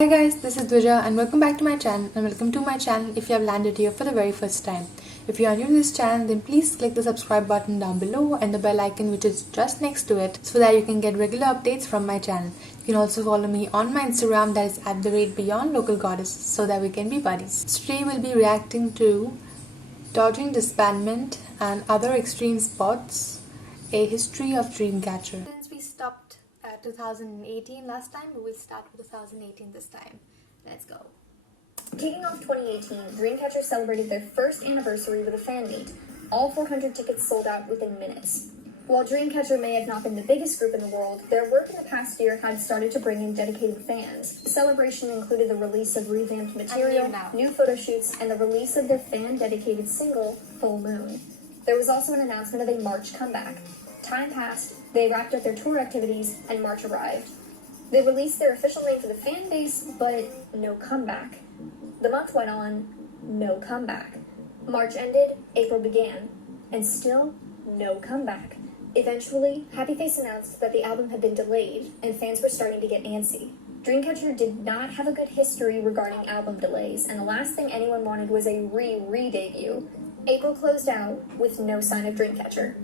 Hi guys, this is Dvija and welcome back to my channel and welcome to my channel if you have landed here for the very first time. If you are new to this channel, then please click the subscribe button down below and the bell icon which is just next to it so that you can get regular updates from my channel. You can also follow me on my Instagram, that is @beyondlocalgoddess, so that we can be buddies. Today we'll be reacting to Dodging Disbandment and Other Extreme Sports, a history of Dreamcatcher. Since we stopped at 2018 last time, we will start with 2018 this time. Let's go. Kicking off 2018, Dreamcatcher celebrated their first anniversary with a fan meet. All 400 tickets sold out within minutes. While Dreamcatcher may have not been the biggest group in the world, their work in the past year had started to bring in dedicated fans. The celebration included the release of revamped material, new photo shoots, and the release of their fan-dedicated single, Full Moon. There was also an announcement of a March comeback. Time passed, they wrapped up their tour activities, and March arrived. They released their official name for the fan base, but no comeback. The month went on, no comeback. March ended, April began, and still no comeback. Eventually, Happy Face announced that the album had been delayed, and fans were starting to get antsy. Dreamcatcher did not have a good history regarding album delays, and the last thing anyone wanted was a re-debut. April closed out with no sign of Dreamcatcher.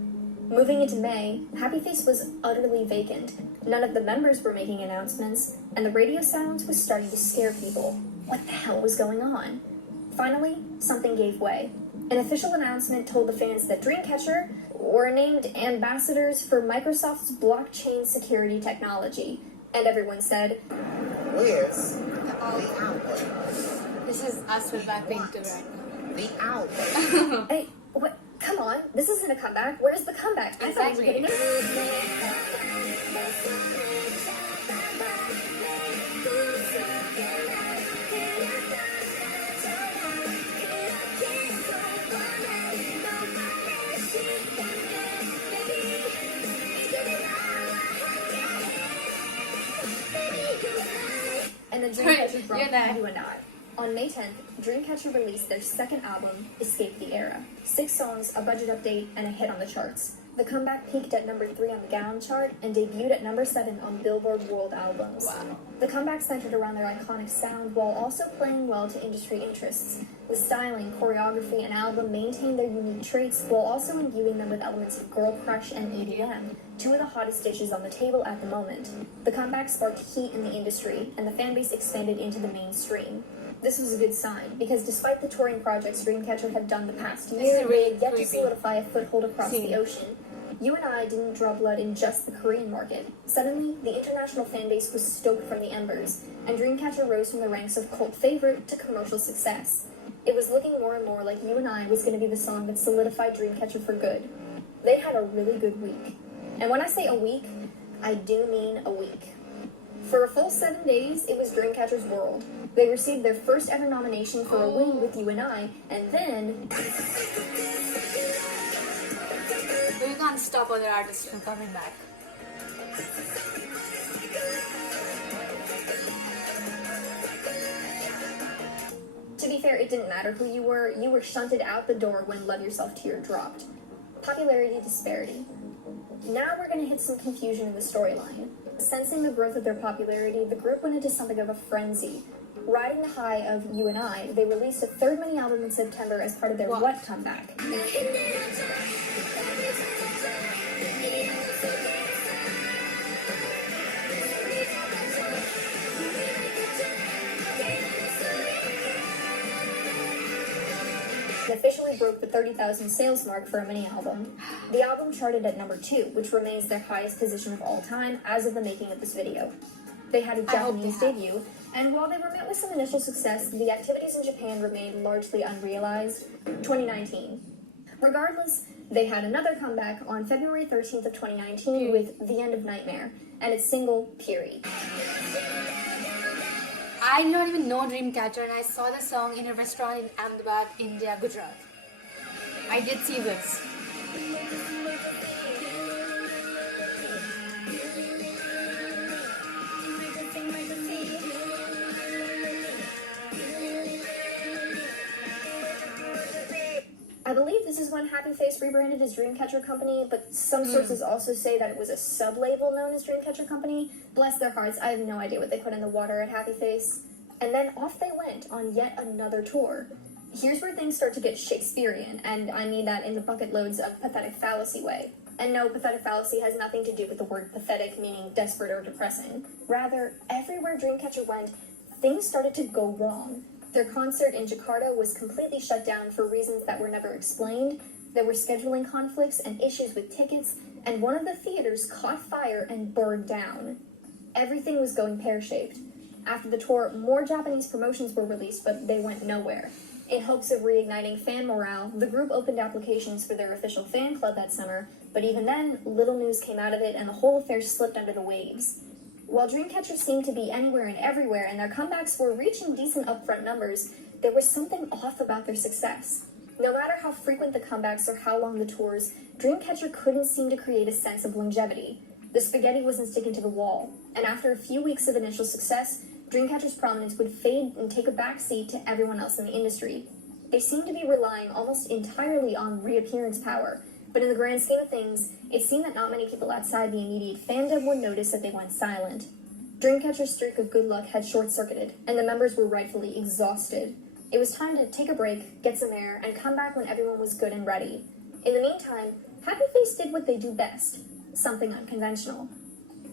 Moving into May, Happy Face was utterly vacant. None of the members were making announcements, and the radio silence was starting to scare people. What the hell was going on? Finally, something gave way. An official announcement told the fans that Dreamcatcher were named ambassadors for Microsoft's blockchain security technology. And everyone said, "Where's the album? This is us with Blackpink too, right? The album." Hey, what? Come on, this isn't a comeback. Where's the comeback? I thought we were getting And then Dreamcatcher brought You and I. On May 10th, Dreamcatcher released their second album, Escape the Era. 6 songs, a budget update, and a hit on the charts. The comeback peaked at number 3 on the Gaon chart and debuted at number 7 on Billboard World Albums. Wow. The comeback centered around their iconic sound while also playing well to industry interests. The styling, choreography, and album maintained their unique traits while also imbuing them with elements of girl crush and EDM, 2 of the hottest dishes on the table at the moment. The comeback sparked heat in the industry, and the fanbase expanded into the mainstream. This was a good sign, because despite the touring projects Dreamcatcher had done the past year, they had yet to solidify a foothold across the ocean. You and I didn't draw blood in just the Korean market. Suddenly, the international fanbase was stoked from the embers, and Dreamcatcher rose from the ranks of cult favorite to commercial success. It was looking more and more like You and I was going to be the song that solidified Dreamcatcher for good. They had a really good week. And when I say a week, I do mean a week. For a full 7 days, it was Dreamcatcher's world. They received their first ever nomination for a win with You and I, and then... We can't stop other artists from coming back. To be fair, it didn't matter who you were shunted out the door when Love Yourself Tear dropped. Popularity disparity. Now we're going to hit some confusion in the storyline. Sensing the growth of their popularity, the group went into something of a frenzy. Riding the high of You and I, they released a third mini album in September as part of their What comeback. It officially broke the 30,000 sales mark for a mini album. The album charted at number 2, which remains their highest position of all time as of the making of this video. They had a Japanese debut, and while they were met with some initial success, the activities in Japan remained largely unrealized. 2019. Regardless, they had another comeback on February 13th of 2019 with The End of Nightmare, and its single, Period. I did not even know Dreamcatcher, and I saw the song in a restaurant in Ahmedabad, India, Gujarat. I did see this. I believe this this is when Happy Face rebranded as Dreamcatcher Company, but some sources also say that it was a sub-label known as Dreamcatcher Company. Bless their hearts, I have no idea what they put in the water at Happy Face. And then off they went on yet another tour. Here's where things start to get Shakespearean, and I mean that in the bucket loads of pathetic fallacy way. And no, pathetic fallacy has nothing to do with the word pathetic, meaning desperate or depressing. Rather, everywhere Dreamcatcher went, things started to go wrong. Their concert in Jakarta was completely shut down for reasons that were never explained. There were scheduling conflicts and issues with tickets, and one of the theaters caught fire and burned down. Everything was going pear-shaped. After the tour, more Japanese promotions were released, but they went nowhere. In hopes of reigniting fan morale, the group opened applications for their official fan club that summer, but even then, little news came out of it and the whole affair slipped under the waves. While Dreamcatcher seemed to be anywhere and everywhere and their comebacks were reaching decent upfront numbers, there was something off about their success. No matter how frequent the comebacks or how long the tours, Dreamcatcher couldn't seem to create a sense of longevity. The spaghetti wasn't sticking to the wall, and after a few weeks of initial success, Dreamcatcher's prominence would fade and take a backseat to everyone else in the industry. They seemed to be relying almost entirely on reappearance power, but in the grand scheme of things, it seemed that not many people outside the immediate fandom would notice that they went silent. Dreamcatcher's streak of good luck had short-circuited, and the members were rightfully exhausted. It was time to take a break, get some air, and come back when everyone was good and ready. In the meantime, Happy Face did what they do best, something unconventional.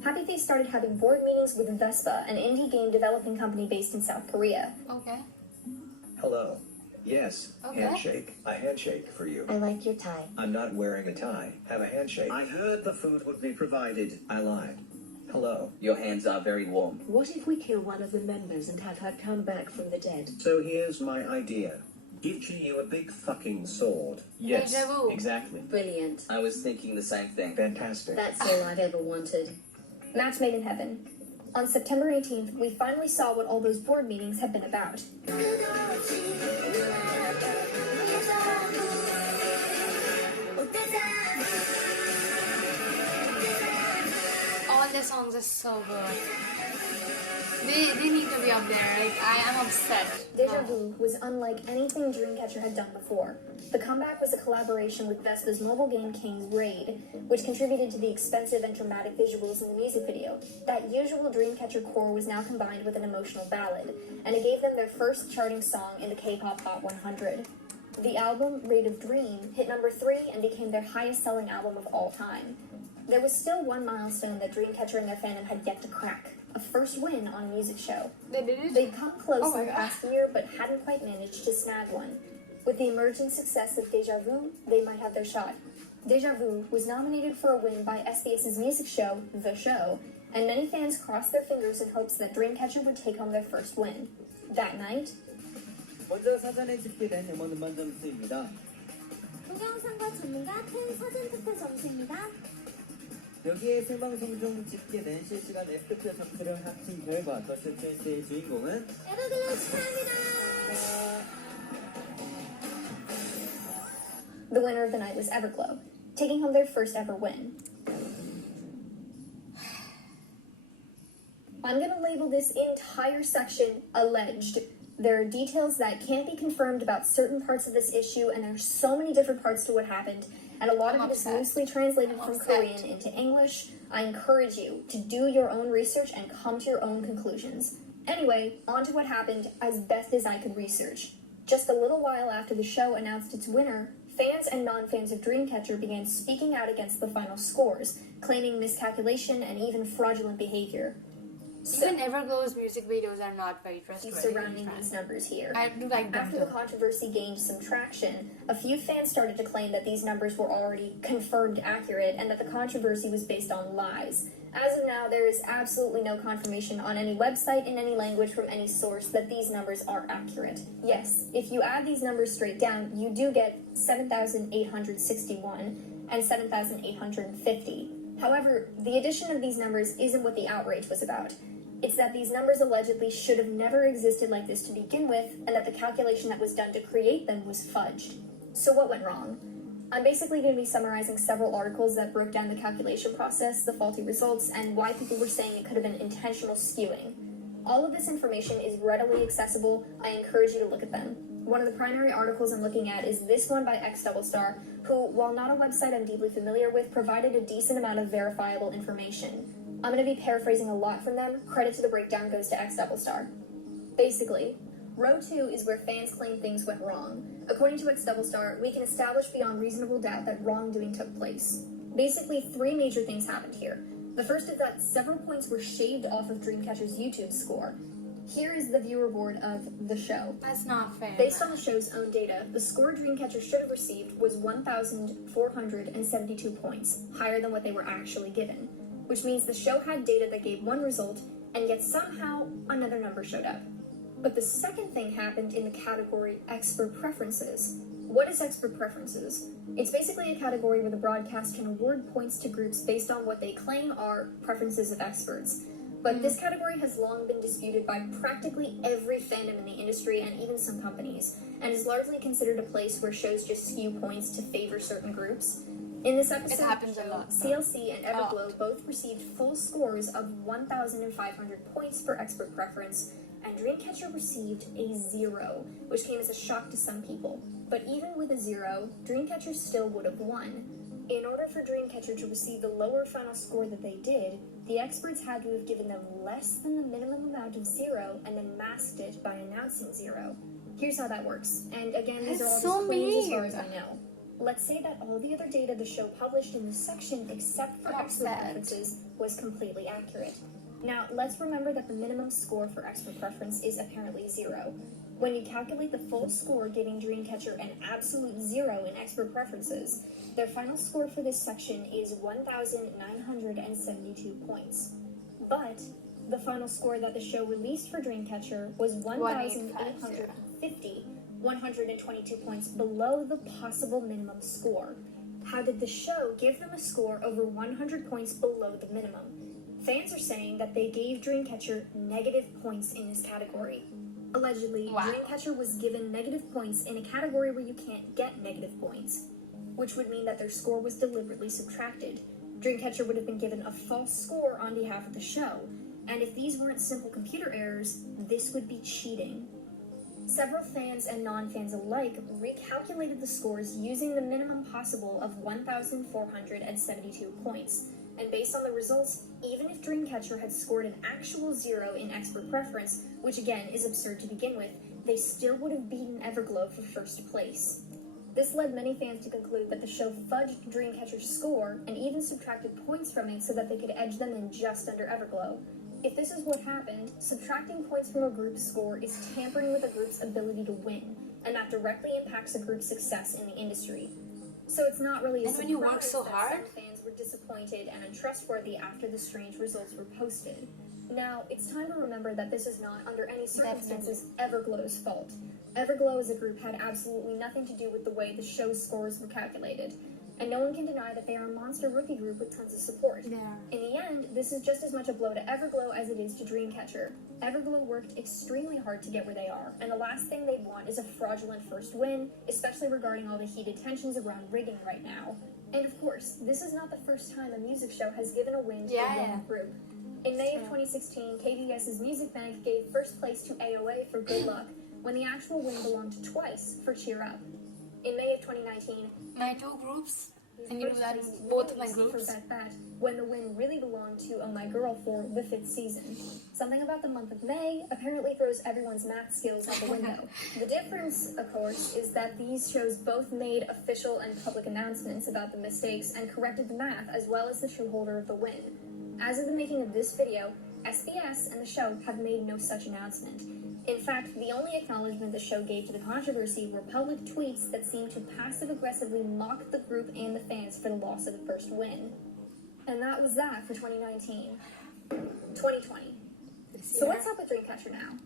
Happy Face started having board meetings with Vespa, an indie game developing company based in South Korea. Okay. Hello. Yes, Okay. handshake. A handshake for you. I like your tie. I'm not wearing a tie. Have a handshake. I heard the food would be provided. I lied. Hello. Your hands are very warm. What if we kill one of the members and have her come back from the dead? So here's my idea. Give you a big fucking sword. Yes, Deja vu. exactly. Brilliant. I was thinking the same thing. Fantastic. That's all I've ever wanted. Match made in heaven. On September 18th, we finally saw what all those board meetings had been about. All the songs are so good. They need to be up there. Like, I am upset. Deja Vu was unlike anything Dreamcatcher had done before. The comeback was a collaboration with Vespa's mobile game King's Raid, which contributed to the expensive and dramatic visuals in the music video. That usual Dreamcatcher core was now combined with an emotional ballad, and it gave them their first charting song in the K-pop Hot 100. The album, Raid of Dream, hit number 3 and became their highest-selling album of all time. There was still one milestone that Dreamcatcher and their fandom had yet to crack, a first win on a music show. They did it? They'd come close Oh my in the God. past year, but hadn't quite managed to snag one. With the emerging success of Deja Vu, they might have their shot. Deja Vu was nominated for a win by SBS's music show, The Show, and many fans crossed their fingers in hopes that Dreamcatcher would take home their first win. That night, 먼저 사전에 집계된 음원 음반 점수입니다. 동영상과 전문가 팬 사전 투표 점수입니다. 여기에 생방송 중 집계된 실시간 앱 투표 점수를 합친 결과 더 쇼케이스의 주인공은 여러분을 축하합니다. the winner of the night was Everglow, taking home their first ever win. I'm going to label this entire section alleged. There are details that can't be confirmed about certain parts of this issue, and there's so many different parts to what happened, and a lot I'm of it is upset. loosely translated I'm from upset. Korean into English. I encourage you to do your own research and come to your own conclusions. Anyway, on to what happened as best as I could research. Just a little while after the show announced its winner, fans and non-fans of Dreamcatcher began speaking out against the final scores, claiming miscalculation and even fraudulent behavior. Even Everglow's music videos are not very trustworthy. Surrounding these numbers here. I do like them After too. the controversy gained some traction, a few fans started to claim that these numbers were already confirmed accurate and that the controversy was based on lies. As of now, there is absolutely no confirmation on any website in any language from any source that these numbers are accurate. Yes, if you add these numbers straight down, you do get 7,861 and 7,850. However, the addition of these numbers isn't what the outrage was about. It's that these numbers allegedly should have never existed like this to begin with, and that the calculation that was done to create them was fudged. So what went wrong? I'm basically going to be summarizing several articles that broke down the calculation process, the faulty results, and why people were saying it could have been intentional skewing. All of this information is readily accessible. I encourage you to look at them. One of the primary articles I'm looking at is this one by X Double Star, who, while not a website I'm deeply familiar with, provided a decent amount of verifiable information. I'm going to be paraphrasing a lot from them. Credit to the breakdown goes to X Double Star. Basically, row 2 is where fans claim things went wrong. According to X Double Star, we can establish beyond reasonable doubt that wrongdoing took place. Basically, 3 major things happened here. The first is that several points were shaved off of Dreamcatcher's YouTube score. Here is the viewer board of the show. That's not fair. Based on the show's own data, the score Dreamcatcher should have received was 1,472 points, higher than what they were actually given. Which means the show had data that gave one result, and yet somehow another number showed up. But the second thing happened in the category Expert Preferences. What is Expert Preferences? It's basically a category where the broadcast can award points to groups based on what they claim are preferences of experts. But this category has long been disputed by practically every fandom in the industry and even some companies, and is largely considered a place where shows just skew points to favor certain groups. In this episode, It happens a lot, though. CLC and Everglow both received full scores of 1,500 points for expert preference, and Dreamcatcher received a 0, which came as a shock to some people. But even with a 0, Dreamcatcher still would have won. In order for Dreamcatcher to receive the lower final score that they did, the experts had to have given them less than the minimum amount of 0 and then masked it by announcing 0. Here's how that works. And again, these are all so just claims as mean. far as I know. Let's say that all the other data the show published in this section, except for expert preferences, was completely accurate. Now, let's remember that the minimum score for expert preference is apparently 0. When you calculate the full score giving Dreamcatcher an absolute 0 in expert preferences, their final score for this section is 1,972 points. But the final score that the show released for Dreamcatcher was 1,850, 122 points below the possible minimum score. How did the show give them a score over 100 points below the minimum? Fans are saying that they gave Dreamcatcher negative points in this category. Allegedly, Dreamcatcher was given negative points in a category where you can't get negative points, which would mean that their score was deliberately subtracted. Dreamcatcher would have been given a false score on behalf of the show, and if these weren't simple computer errors, this would be cheating. Several fans and non-fans alike recalculated the scores using the minimum possible of 1,472 points, and based on the results, even if Dreamcatcher had scored an actual 0 in expert preference, which again is absurd to begin with, they still would have beaten Everglow for first place. This led many fans to conclude that the show fudged Dreamcatcher's score and even subtracted points from it so that they could edge them in just under Everglow. If this is what happened, subtracting points from a group's score is tampering with a group's ability to win, and that directly impacts a group's success in the industry. So it's not really a And when you work surprise so that hard? some fans were disappointed and untrustworthy after the strange results were posted. Now, it's time to remember that this is not, under any circumstances, Everglow's fault. Everglow as a group had absolutely nothing to do with the way the show's scores were calculated, and no one can deny that they are a monster rookie group with tons of support. Yeah. In the end, this is just as much a blow to Everglow as it is to Dreamcatcher. Everglow worked extremely hard to get where they are, and the last thing they'd want is a fraudulent first win, especially regarding all the heated tensions around rigging right now. And of course, this is not the first time a music show has given a win to a young group. In May of 2016, KBS's Music Bank gave first place to AOA for Good Luck, when the actual win belonged to Twice for Cheer Up. In May of 2019, My two groups, and you know first that place both my was groups. for Bet Bat, when the win really belonged to Oh My Girl for the 5th season. Something about the month of May apparently throws everyone's math skills out the window. The difference, of course, is that these shows both made official and public announcements about the mistakes and corrected the math, as well as the true holder of the win. As of the making of this video, SBS and the show have made no such announcement. In fact, the only acknowledgement the show gave to the controversy were public tweets that seemed to passive-aggressively mock the group and the fans for the loss of the first win. And that was that for 2019. 2020. So what's up with Dreamcatcher now?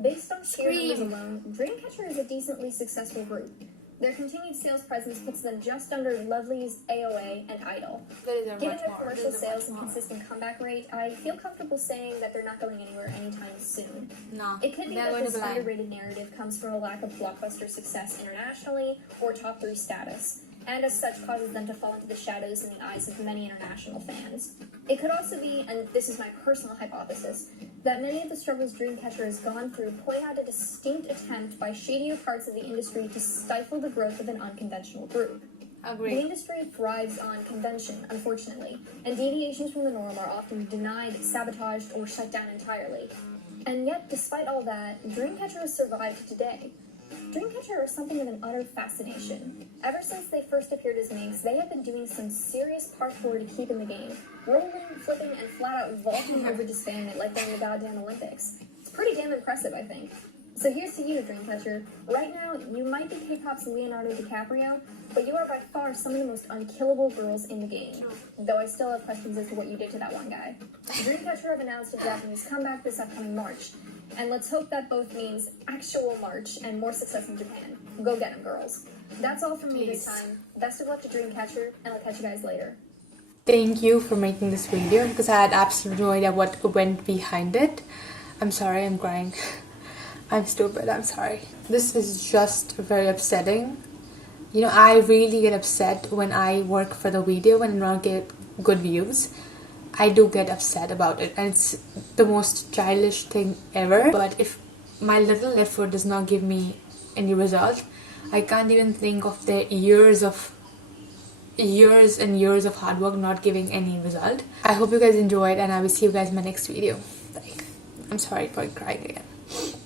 Based on sheer numbers alone, Dreamcatcher is a decently successful group. Their continued sales presence puts them just under Lovely's, AOA, and Idol. Given their commercial sales and consistent comeback rate, I feel comfortable saying that they're not going anywhere anytime soon. No, It could be they're that going this to blind. underrated narrative comes from a lack of blockbuster success internationally or top 3 status, and as such causes them to fall into the shadows in the eyes of many international fans. It could also be, and this is my personal hypothesis, that many of the struggles Dreamcatcher has gone through point out a distinct attempt by shadier parts of the industry to stifle the growth of an unconventional group. The industry thrives on convention, unfortunately, and deviations from the norm are often denied, sabotaged, or shut down entirely. And yet, despite all that, Dreamcatcher has survived today. Dreamcatcher are something of an utter fascination. Ever since they first appeared as Minx, they have been doing some serious parkour to keep in the game, rolling, flipping, and flat out vaulting over Disbandment like they're in the goddamn Olympics. It's pretty damn impressive, I think. So here's to you, Dreamcatcher. Right now, you might be K-pop's Leonardo DiCaprio, but you are by far some of the most unkillable girls in the game. Though I still have questions as to what you did to that one guy. Dreamcatcher have announced a Japanese comeback this upcoming March, and let's hope that both means actual March and more success in Japan. Go get 'em, girls. That's all from me this time. Best of luck to Dreamcatcher, and I'll catch you guys later. Thank you for making this video because I had absolutely no idea what went behind it. I'm sorry, I'm crying. I'm stupid, I'm sorry. This is just very upsetting. You know, I really get upset when I work for the video and not get good views. I do get upset about it, and it's the most childish thing ever. But if my little effort does not give me any result, I can't even think of the years and years of hard work not giving any result. I hope you guys enjoyed, and I will see you guys in my next video. Like, I'm sorry for crying again.